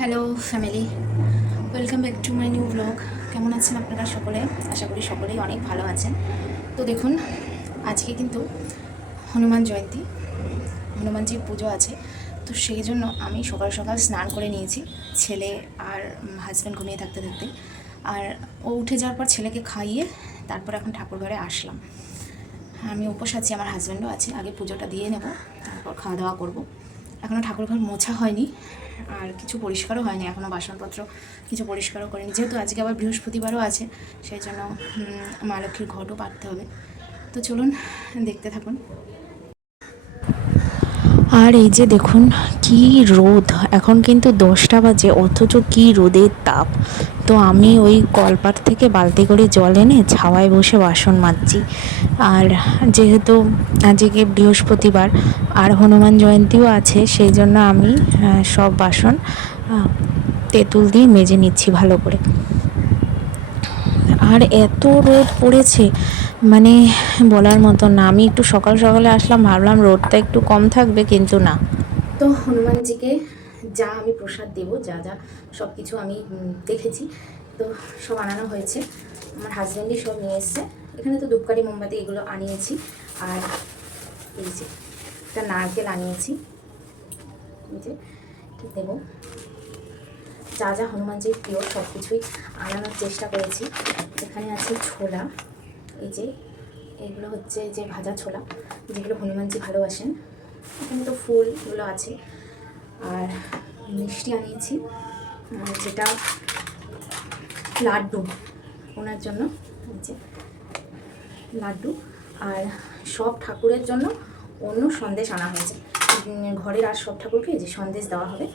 Hello family, welcome back to my new blog. কেমন আছেন আপনারা সকলে? আশা করি সকলেই অনেক ভালো আছেন। তো দেখুন, আজকে কিন্তু হনুমান জয়ন্তী, হনুমানজির পুজো আছে। তো সেই জন্য আমি সকাল সকাল স্নান করে নিয়েছি, ছেলে আর হাজব্যান্ড ঘুমিয়ে থাকতে থাকতে। আর ও উঠে যাওয়ার পর ছেলেকে খাইয়ে তারপর এখন ঠাকুর ঘরে আসলাম। আমি উপোস আছি, আমার হাজব্যান্ডও আছে। আগে পুজোটা দিয়ে নেব, তারপর খাওয়া দাওয়া করবো। এখনও ঠাকুরঘর মোছা হয়নি, আর কিছু পরিষ্কারও হয়নি এখনও, বাসনপত্র কিছু পরিষ্কারও করিনি, যেহেতু আজকে আবার বৃহস্পতিবারও আছে, সেই জন্য মা লক্ষ্মীর ঘটও পাততে হবে। তো চলুন দেখতে থাকুন। আর এই যে দেখুন কি রোদ, এখন কিন্তু 10টা বাজে, অথচ কি রোদের তাপ। তো আমি ওই কলপাট থেকে বালতি করে জল এনে ছাওয়ায় বসে বাসন মাজছি। আর যেহেতু আজকে বৃহস্পতিবার আর হনুমান জয়ন্তীও আছে, সেই জন্য আমি সব বাসন তেঁতুল দিয়ে মেজে নিচ্ছি ভালো করে। আর এত রোদ পড়েছে, মানে বলার মতো না। আমি একটু সকাল সকালে আসলাম, ভাবলাম রোদটা একটু কম থাকবে, কিন্তু না। তো হনুমানজিকে যা আমি প্রসাদ দেবো, যা যা সব কিছু আমি দেখেছি, তো সব আনানো হয়েছে। আমার হাজব্যান্ডই সব নিয়ে এসছে। এখানে তো ধূপকাঠি, মোমবাতি এগুলো আনিয়েছি। আর এই যে একটা নারকেল আনিয়েছি, এই যে ঠিক দেবো। যা যা হনুমানজির প্রিয় সব কিছুই আনানোর চেষ্টা করেছি। এখানে আছে ছোলা, এই যে এগুলো হচ্ছে যে ভাজা ছোলা, যেগুলো হনুমানজি ভালোবাসেন। এখানে তো ফুলগুলো আছে। আর মিষ্টি আনিয়েছি, যেটা লাড্ডু ওনার জন্য, এই যে লাড্ডু। আর সব ঠাকুরের জন্য অন্য সন্দেশ আনা হয়েছে। ঘরের আর সব ঠাকুরকে যে সন্দেশ দেওয়া হবে।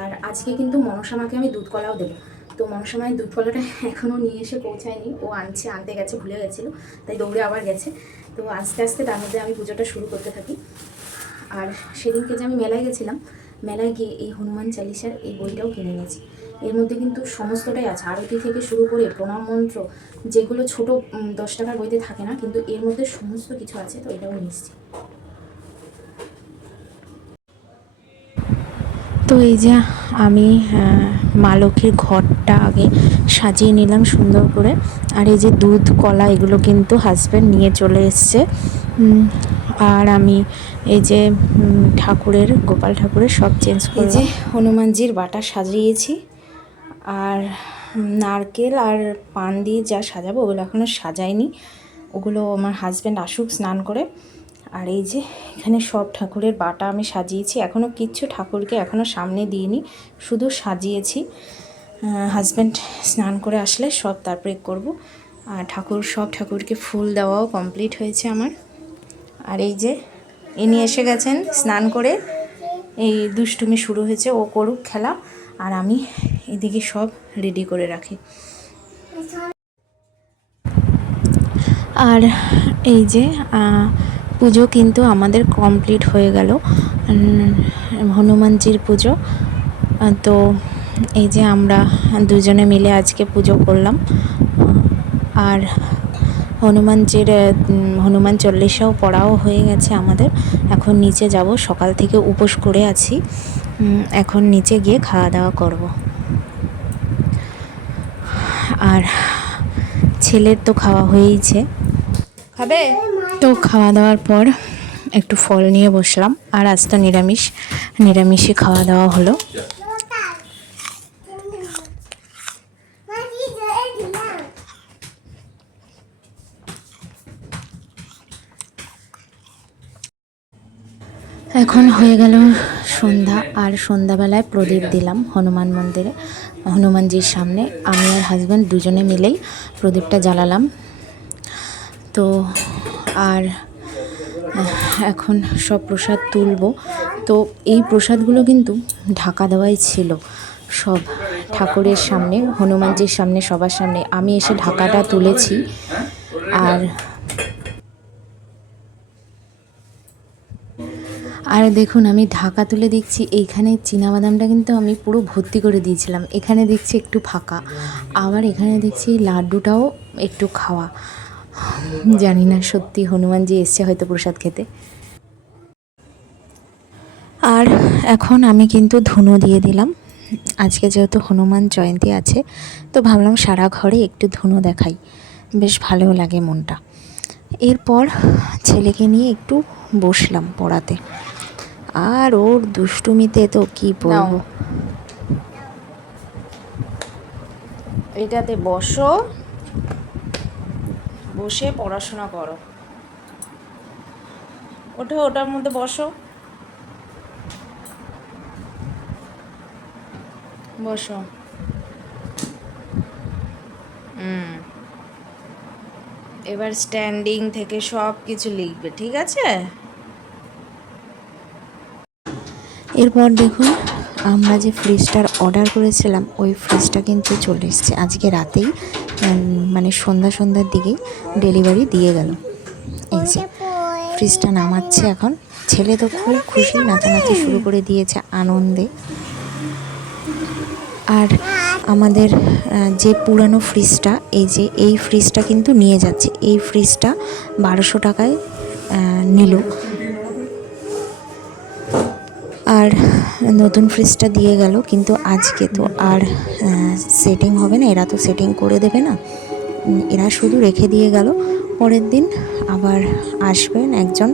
আর আজকে কিন্তু মনসা মাকে আমি দুধ কলাও দেবো। তো মনসা মায়ের দুধ কলাটা এখনও নিয়ে এসে পৌঁছায়নি, ও আনতে গেছে, ভুলে গেছিলো, তাই দৌড়ে আবার গেছে। তো আস্তে আস্তে তার মধ্যে আমি পুজোটা শুরু করতে থাকি। আর সেদিনকে যে আমি মেলায় গেছিলাম, মেলায় গিয়ে এই হনুমান চালিসার এই বইটাও কিনে নিয়েছি। এর মধ্যে কিন্তু সমস্তটাই আছে, আরতি থেকে শুরু করে প্রণাম মন্ত্র, যেগুলো ছোট 10 টাকার বইতে থাকে না, কিন্তু এর মধ্যে সমস্ত কিছু আছে। তো এটাও নিচ্ছি। তো এই যে আমি মা লক্ষ্মীর ঘরটা আগে সাজিয়ে নিলাম সুন্দর করে। আর এই যে দুধ কলা এগুলো কিন্তু হাজব্যান্ড নিয়ে চলে এসছে। আর আমি এই যে ঠাকুরের, গোপাল ঠাকুরের সব চেঞ্জ করে, এই যে হনুমানজির বাটা সাজিয়েছি। আর নারকেল আর পান দিয়ে যা সাজাবো ওগুলো এখনও সাজাইনি, ওগুলো আমার হাজব্যান্ড আসুক স্নান করে। আর এই যে এখানে সব ঠাকুরের বাটা আমি সাজিয়েছি, এখনও কিচ্ছু ঠাকুরকে এখনও সামনে দিইনি, শুধু সাজিয়েছি। হাজব্যান্ড স্নান করে আসলে সব তারপরে করব। আর সব ঠাকুরকে ফুল দেওয়াও কমপ্লিট হয়েছে আমার। আর এই যে ইনি এসে গেছেন স্নান করে, এই দুষ্টুমি শুরু হয়েছে, ও করুক খেলা, আর আমি এদিকে সব রেডি করে রাখি। আর এই যে পুজো কিন্তু আমাদের কমপ্লিট হয়ে গেল, হনুমানজির পুজো। তো এই যে আমরা দুজনে মিলে আজকে পুজো করলাম। আর হনুমান চল্লিশাও পড়াও হয়ে গেছে আমাদের। এখন নিচে যাব, সকাল থেকে উপোস করে আছি, এখন নিচে গিয়ে খাওয়া দাওয়া করব। আর ছেলের তো খাওয়া হয়েইছে, খাবে তো। খাওয়া দাওয়ার পর একটু ফল নিয়ে বসলাম। আর আজ তো নিরামিষই খাওয়া দাওয়া হলো। এখন হয়ে গেল সন্ধ্যা, আর সন্ধ্যাবেলায় প্রদীপ দিলাম হনুমান মন্দিরে, হনুমানজির সামনে। আমি আর হাজব্যান্ড দুজনে মিলেই প্রদীপটা জ্বালালাম। তো আর এখন সব প্রসাদ তুলব। তো এই প্রসাদগুলো কিন্তু ঢাকা দেওয়াই ছিল সব ঠাকুরের সামনে, হনুমানজির সামনে, সবার সামনে। আমি এসে ঢাকাটা তুলেছি। আর দেখুন, আমি ঢাকা তুলে দেখছি এইখানে চীনাবাদামটা কিন্তু আমি পুরো ভর্তি করে দিয়েছিলাম, এখানে দেখছি একটু ফাঁকা। আবার এখানে দেখছি লাড্ডুটাও একটু খাওয়া। জানি না, সত্যি হনুমানজি এসছে হয়তো প্রসাদ খেতে। আর এখন আমি কিন্তু ধুনো দিয়ে দিলাম। আজকে যেহেতু হনুমান জয়ন্তী আছে, তো ভাবলাম সারা ঘরে একটু ধুনো দেখাই, বেশ ভালোও লাগে মনটা। এরপর ছেলেকে নিয়ে একটু বসলাম পড়াতে, আর ওর দুষ্টুমিতে তো কি বলবো। এটাতে বসো, বসে পড়াশোনা করো। ওঠো, ওটার মধ্যে বসো, বসো। এবার স্ট্যান্ডিং থেকে সব কিছু লিখবে, ঠিক আছে? এরপর দেখুন, আমরা যে ফ্রিজটার অর্ডার করেছিলাম ওই ফ্রিজটা কিন্তু চলে এসেছে আজকে রাতেই, মানে সন্ধ্যার দিকেই ডেলিভারি দিয়ে গেল। এই যে ফ্রিজটা নামাচ্ছে এখন, ছেলে তো খুব খুশি, নাচানাচি শুরু করে দিয়েছে আনন্দে। আর আমাদের যে পুরানো ফ্রিজটা, এই ফ্রিজটা কিন্তু নিয়ে যাচ্ছে। এই ফ্রিজটা 1200 টাকায় নিল, আর নতুন ফ্রিজটা দিয়ে গেল। কিন্তু আজকে তো আর সেটিং হবে না, এরা তো সেটিং করে দেবে না, এরা শুধু রেখে দিয়ে গেল। পরের দিন আবার আসবেন একজন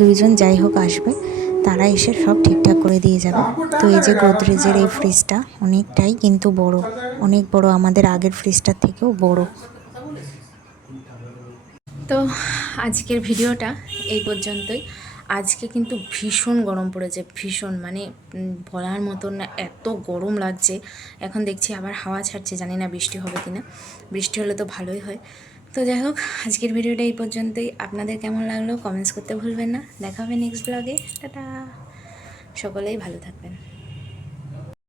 দুইজন যাই হোক আসবে, তারা এসে সব ঠিকঠাক করে দিয়ে যাবে। তো এই যে গোদরেজের এই ফ্রিজটা অনেকটাই কিন্তু বড়, অনেক বড়, আমাদের আগের ফ্রিজটার থেকেও বড়। তো আজকের ভিডিওটা এই পর্যন্তই। আজকে কিন্তু ভীষণ গরম পড়েছে, ভীষণ, মানে বলার মতন না, এত গরম লাগছে। এখন দেখছি আবার হাওয়া ছাড়ছে, জানি না বৃষ্টি হবে কি না, বৃষ্টি হলে তো ভালোই হয়। তো যাই হোক, আজকের ভিডিওটা এই পর্যন্তই। আপনাদের কেমন লাগলো কমেন্টস করতে ভুলবেন না। দেখা হবে নেক্সট ব্লগে। টাটা, সকলেই ভালো থাকবেন।